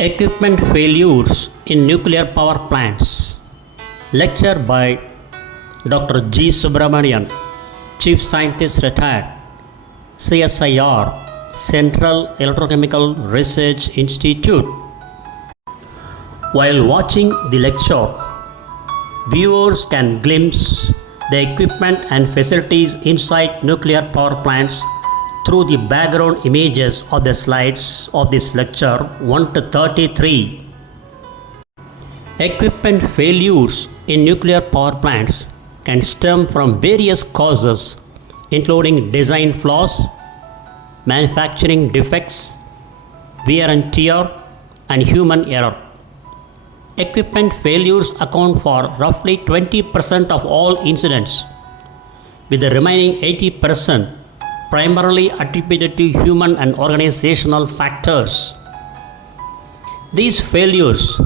Equipment failures in nuclear power plants. Lecture by Dr.G.Subramanian, Chief Scientist Retired, CSIR, Central Electrochemical Research Institute. While watching the lecture, viewers can glimpse the equipment and facilities inside nuclear power plants through the background images of the slides of this lecture 1 to 33. Equipment failures in nuclear power plants can stem from various causes, including design flaws, manufacturing defects, wear and tear, and human error. Equipment failures account for roughly 20% of all incidents, with the remaining 80% primarily attributed to human and organizational factors. These failures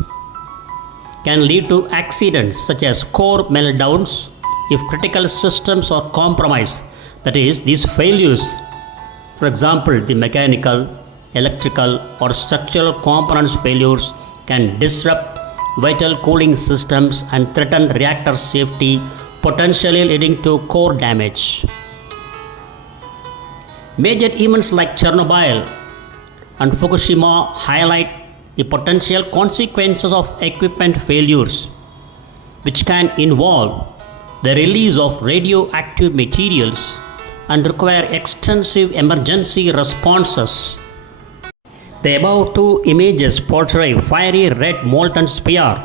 can lead to accidents such as core meltdowns if critical systems are compromised. That is, these failures, for example, the mechanical, electrical, or structural components failures can disrupt vital cooling systems and threaten reactor safety, potentially leading to core damage. Major events like Chernobyl and Fukushima highlight the potential consequences of equipment failures, which can involve the release of radioactive materials and require extensive emergency responses. The above two images portray fiery red molten sphere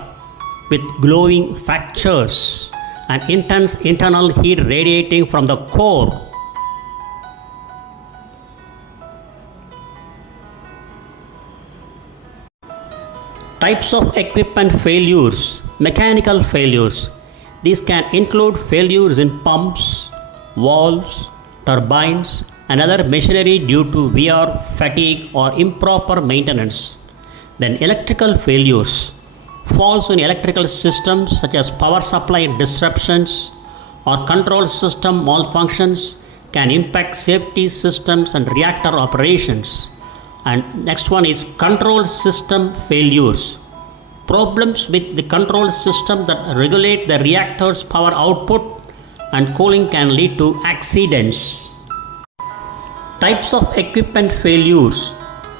with glowing fractures and intense internal heat radiating from the core. Types of equipment failures. Mechanical failures. These can include failures in pumps, valves, turbines, and other machinery due to wear, fatigue, or improper maintenance. Then electrical failures. Faults in electrical systems such as power supply disruptions or control system malfunctions can impact safety systems and reactor operations. And next one is control system failures. Problems with the control system that regulate the reactor's power output and cooling can lead to accidents. Types of equipment failures.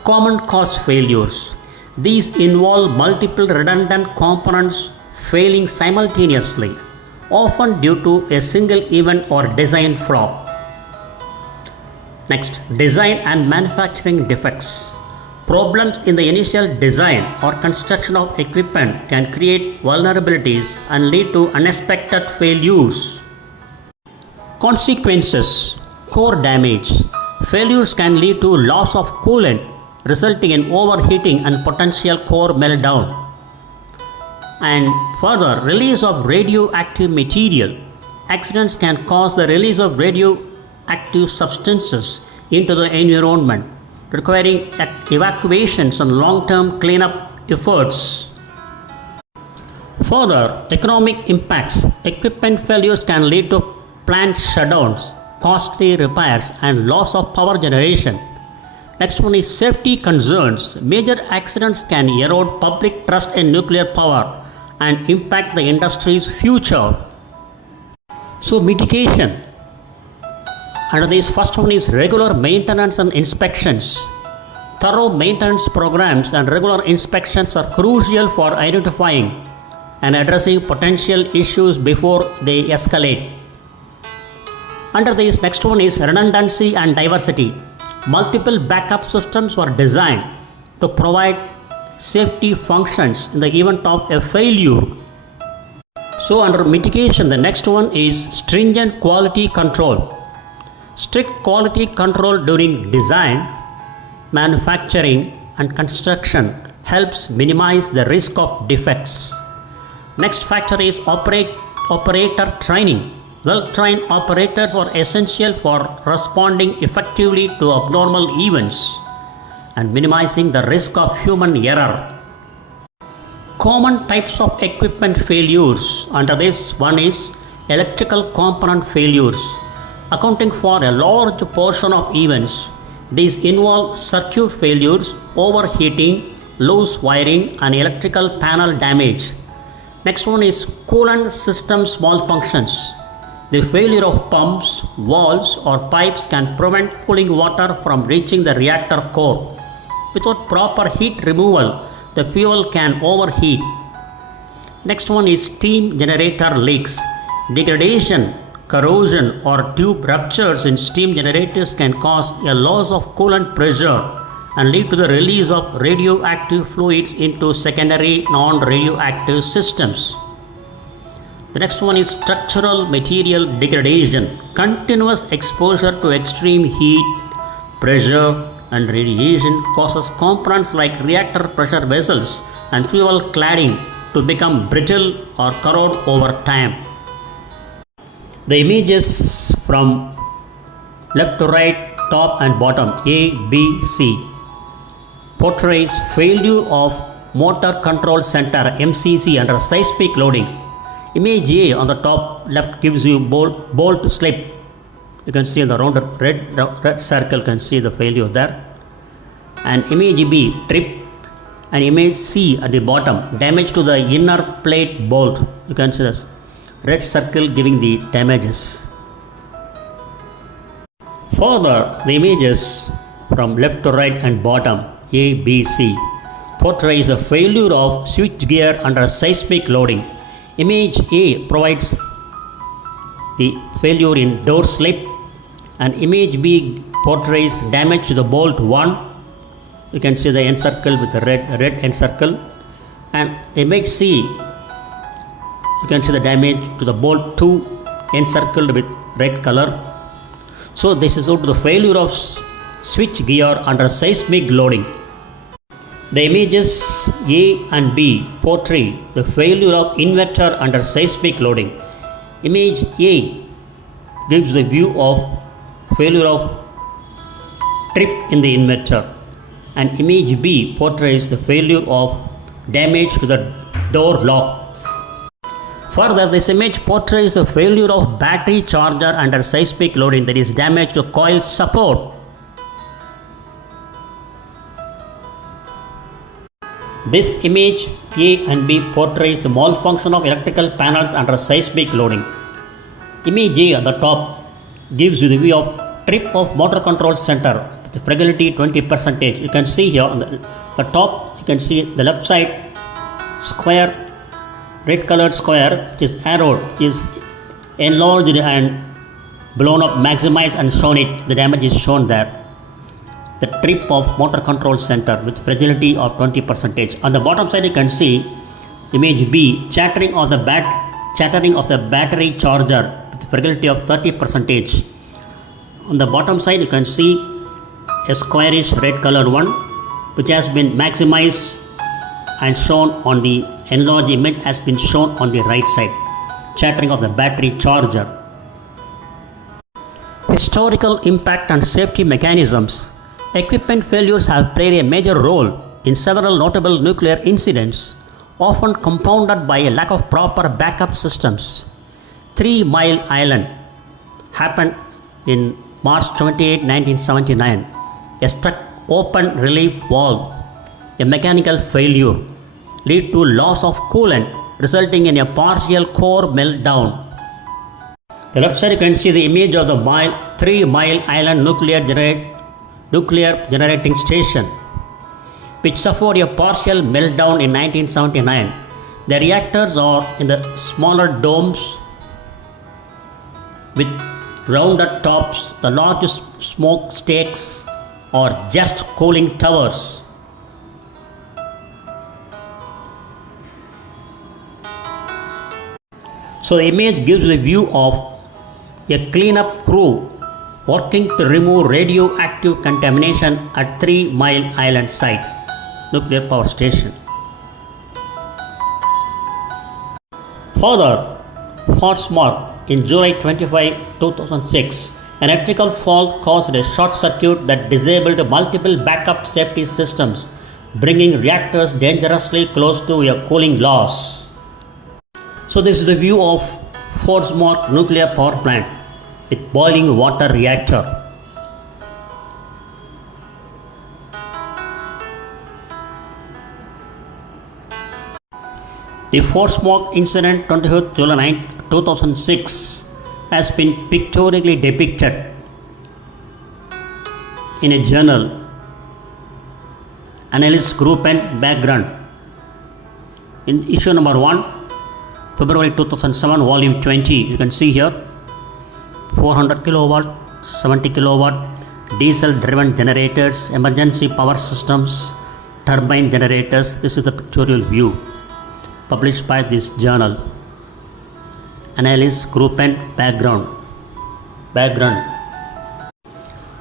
Common cause failures. These involve multiple redundant components failing simultaneously, often due to a single event or design flaw. Next, design and manufacturing defects. Problems in the initial design or construction of equipment can create vulnerabilities and lead to unexpected failures. Consequences. Core damage. Failures can lead to loss of coolant, resulting in overheating and potential core meltdown. And further, release of radioactive material. Accidents can cause the release of radioactive substances into the environment, requiring evacuations and long-term cleanup efforts. Further, economic impacts. Equipment failures can lead to plant shutdowns, costly repairs, and loss of power generation. Next one is safety concerns. Major accidents can erode public trust in nuclear power and impact the industry's future. So, mitigation. Under this, first one is regular maintenance and inspections. Thorough maintenance programs and regular inspections are crucial for identifying and addressing potential issues before they escalate. Under this, next one is redundancy and diversity. Multiple backup systems were designed to provide safety functions in the event of a failure. So under mitigation, the next one is stringent quality control. Strict quality control during design, manufacturing, and construction helps minimize the risk of defects. Next factor is operator training. Well-trained operators are essential for responding effectively to abnormal events and minimizing the risk of human error. Common types of equipment failures. Under this, one is electrical component failures. Accounting for a large portion of events, these involve circuit failures, overheating, loose wiring and electrical panel damage. Next one is coolant systems malfunctions. The failure of pumps, valves or pipes can prevent cooling water from reaching the reactor core. Without proper heat removal, the fuel can overheat. Next one is steam generator leaks. Degradation, corrosion or tube ruptures in steam generators can cause a loss of coolant pressure and lead to the release of radioactive fluids into secondary non-radioactive systems. The next one is structural material degradation. Continuous exposure to extreme heat, pressure and radiation causes components like reactor pressure vessels and fuel cladding to become brittle or corrode over time. The images from left to right, top and bottom, A, B, C, portrays failure of motor control center MCC under seismic loading. Image A on the top left gives you bolt slip. You can see the rounded red circle, you can see the failure there. And image B, trip. And image C at the bottom, damage to the inner plate bolt. You can see this red circle giving the damages. Further, the images from left to right and bottom, A, B, C, portrays the failure of switch gear under seismic loading. Image A provides the failure in door slip, and image B portrays damage to the bolt 1. You can see the end circle with the red end circle, and the image C, you can see the damage to the bolt 2 encircled with red color. So this is due to the failure of switch gear under seismic loading. The images A and B portray the failure of inverter under seismic loading. Image A gives the view of failure of trip in the inverter, and image B portrays the failure of damage to the door lock. Further, this image portrays the failure of battery charger under seismic loading, that is damage to coil support. This image A and B portrays the malfunction of electrical panels under seismic loading. Image A on the top gives you the view of trip of motor control center with the fragility 20%. You can see here on the top, you can see the left side square, red colored square which is arrowed, is enlarged and blown up, maximized and shown it. The damage is shown there. The trip of motor control center with fragility of 20%. On the bottom side you can see image B, chattering of the battery charger with fragility of 30%. On the bottom side you can see a squarish red colored one which has been maximized and shown on the enlarged image, has been shown on the right side, chattering of the battery charger. Historical impact and safety mechanisms. Equipment failures have played a major role in several notable nuclear incidents, often compounded by a lack of proper backup systems. 3 Mile Island happened in March 28, 1979. A stuck open relief valve, a mechanical failure, lead to loss of coolant, resulting in a partial core meltdown. The left side you can see the image of the 3 Mile Island nuclear generating station, which suffered a partial meltdown in 1979. The reactors are in the smaller domes with rounded tops. The large smokestacks are just cooling towers. So the image gives a view of a cleanup crew working to remove radioactive contamination at 3 Mile Island site, nuclear power station. Further, Portsmouth in July 25, 2006, an electrical fault caused a short circuit that disabled multiple backup safety systems, bringing reactors dangerously close to a cooling loss. So this is the view of Portsmouth nuclear power plant with boiling water reactor. The Fort Smoke incident 25th July 2006 has been pictorially depicted in a journal, Analysis Group and Background, in issue number 1, February 2007, volume 20. You can see here 400 kilowatt, 70 kilowatt, diesel driven generators, emergency power systems, turbine generators. This is the pictorial view published by this journal, Analysis Group and Background.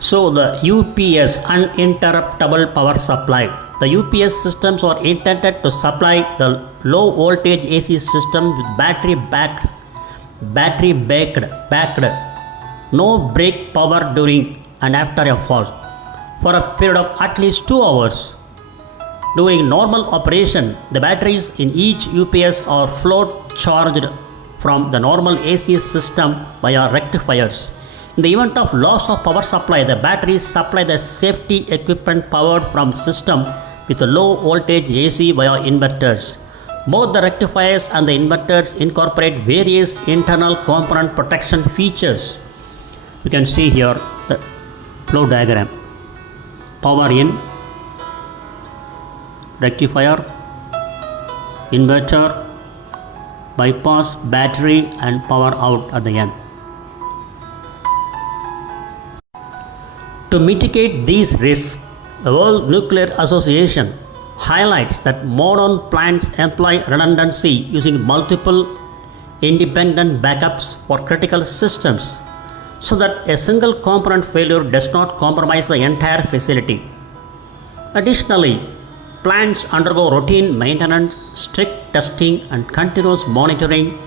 So the UPS, uninterruptible power supply. The UPS systems are intended to supply the low voltage AC system with battery backed, no break power during and after a fault for a period of at least 2 hours. During normal operation, the batteries in each UPS are float charged from the normal AC system via rectifiers. In the event of loss of power supply, the batteries supply the safety equipment powered from the system with a low voltage AC via inverters. Both the rectifiers and the inverters incorporate various internal component protection features. You can see here the flow diagram. Power in, rectifier, inverter, bypass, battery and power out at the end. To mitigate these risks, the World Nuclear Association highlights that modern plants employ redundancy using multiple independent backups for critical systems so that a single component failure does not compromise the entire facility. Additionally, plants undergo routine maintenance, strict testing and continuous monitoring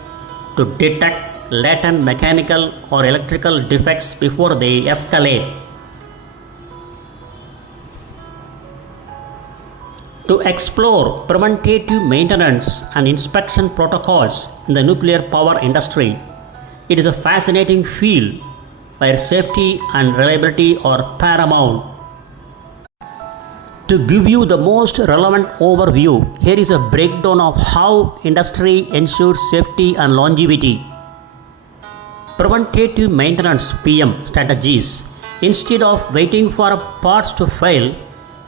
to detect latent mechanical or electrical defects before they escalate. To explore preventative maintenance and inspection protocols in the nuclear power industry, it is a fascinating field where safety and reliability are paramount. To give you the most relevant overview, here is a breakdown of how industry ensures safety and longevity. Preventative maintenance (PM) strategies. Instead of waiting for parts to fail,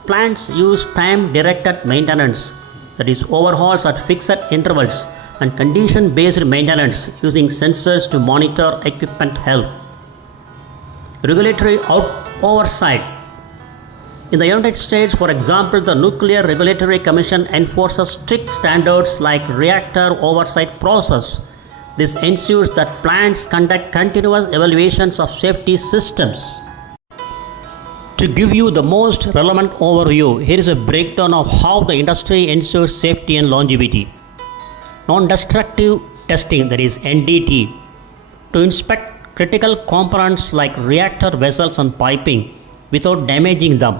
plants use time-directed maintenance, that is, overhauls at fixed intervals, and condition-based maintenance using sensors to monitor equipment health. Regulatory oversight. In the United States, for example, the Nuclear Regulatory Commission enforces strict standards like reactor oversight process. This ensures that plants conduct continuous evaluations of safety systems. To give you the most relevant overview, here is a breakdown of how the industry ensures safety and longevity. Non-destructive testing, that is NDT, to inspect critical components like reactor vessels and piping without damaging them.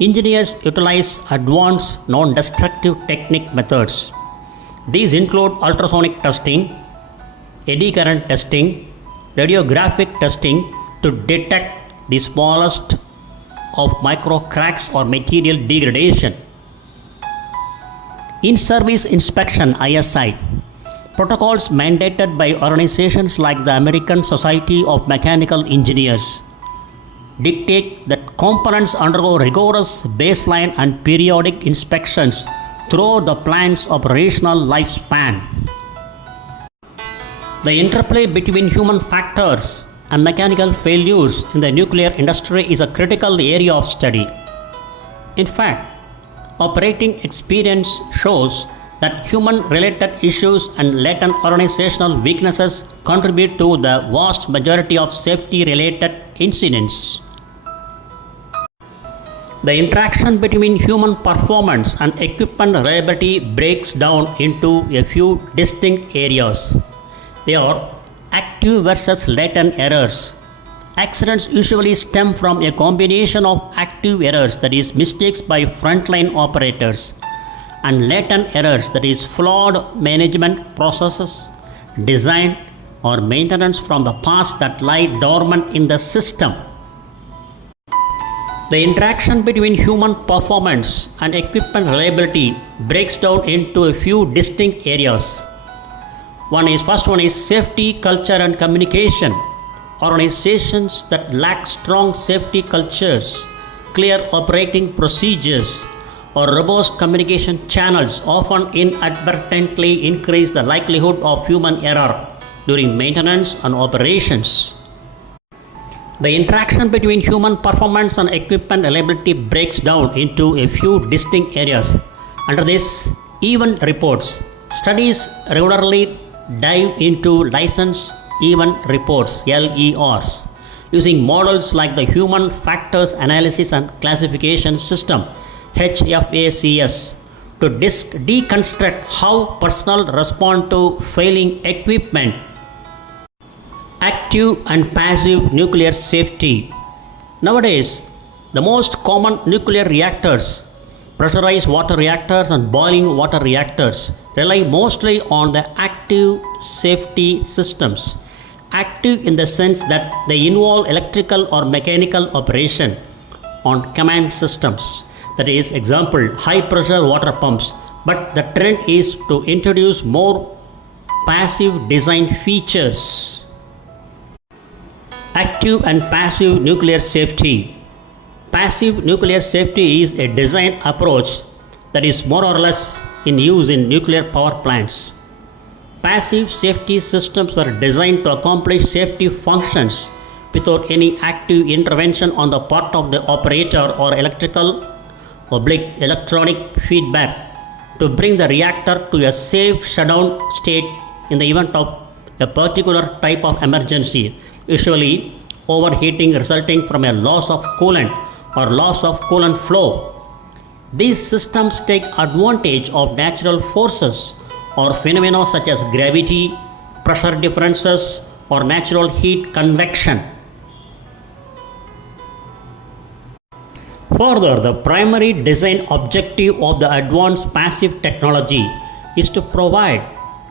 Engineers utilize advanced non-destructive technique methods. These include ultrasonic testing, eddy current testing, radiographic testing to detect the smallest of micro cracks or material degradation. In-service inspection (ISI) protocols mandated by organizations like the American Society of Mechanical Engineers dictate that components undergo rigorous baseline and periodic inspections throughout the plant's operational lifespan. The interplay between human factors and mechanical failures in the nuclear industry is a critical area of study. In fact, operating experience shows that human-related issues and latent organizational weaknesses contribute to the vast majority of safety-related incidents. The interaction between human performance and equipment reliability breaks down into a few distinct areas. They are active versus latent errors. Accidents usually stem from a combination of active errors, that is, mistakes by frontline operators, and latent errors, that is, flawed management processes, design, or maintenance from the past that lie dormant in the system. The interaction between human performance and equipment reliability breaks down into a few distinct areas. First one is safety, culture and communication. Organizations that lack strong safety cultures, clear operating procedures, or robust communication channels often inadvertently increase the likelihood of human error during maintenance and operations. The interaction between human performance and equipment reliability breaks down into a few distinct areas. Under this, event reports. Studies regularly dive into license event reports (LERs) using models like the Human Factors Analysis and Classification System (HFACS) to deconstruct how personnel respond to failing equipment. Active and passive nuclear safety. Nowadays, the most common nuclear reactors, pressurized water reactors and boiling water reactors, rely mostly on the active safety systems. Active in the sense that they involve electrical or mechanical operation on command systems. That is, example, high pressure water pumps. But the trend is to introduce more passive design features. Active and passive nuclear safety. Passive nuclear safety is a design approach that is more or less in use in nuclear power plants. Passive safety systems are designed to accomplish safety functions without any active intervention on the part of the operator or electronic feedback to bring the reactor to a safe shutdown state in the event of a particular type of emergency, usually overheating resulting from a loss of coolant or loss of coolant flow. These systems take advantage of natural forces or phenomena such as gravity, pressure differences, or natural heat convection. Further, the primary design objective of the advanced passive technology is to provide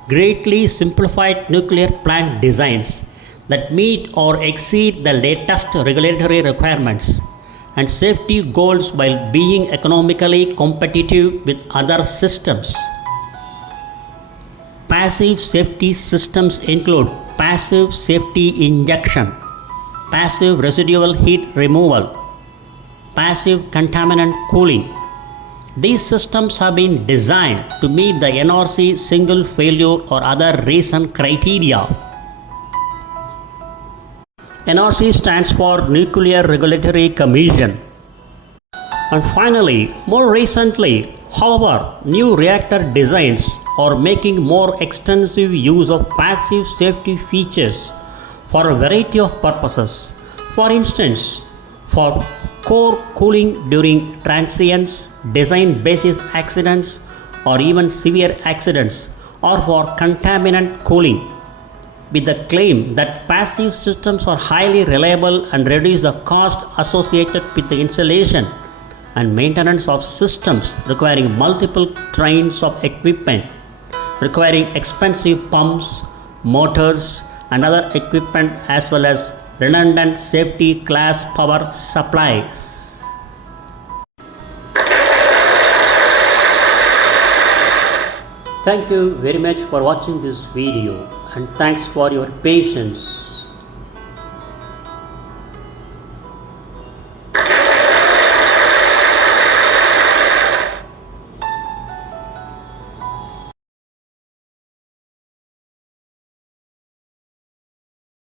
greatly simplified nuclear plant designs that meet or exceed the latest regulatory requirements and safety goals while being economically competitive with other systems. Passive safety systems include passive safety injection, passive residual heat removal, passive contaminant cooling. These systems have been designed to meet the NRC single failure or other recent criteria. NRC stands for Nuclear Regulatory Commission. And finally, more recently, however, new reactor designs are making more extensive use of passive safety features for a variety of purposes. For instance, for core cooling during transients, design basis accidents, or even severe accidents, or for contaminant cooling, with the claim that passive systems are highly reliable and reduce the cost associated with the installation and maintenance of systems requiring multiple trains of equipment, requiring expensive pumps, motors, and other equipment, as well as redundant safety class power supplies. Thank you very much for watching this video, and thanks for your patience.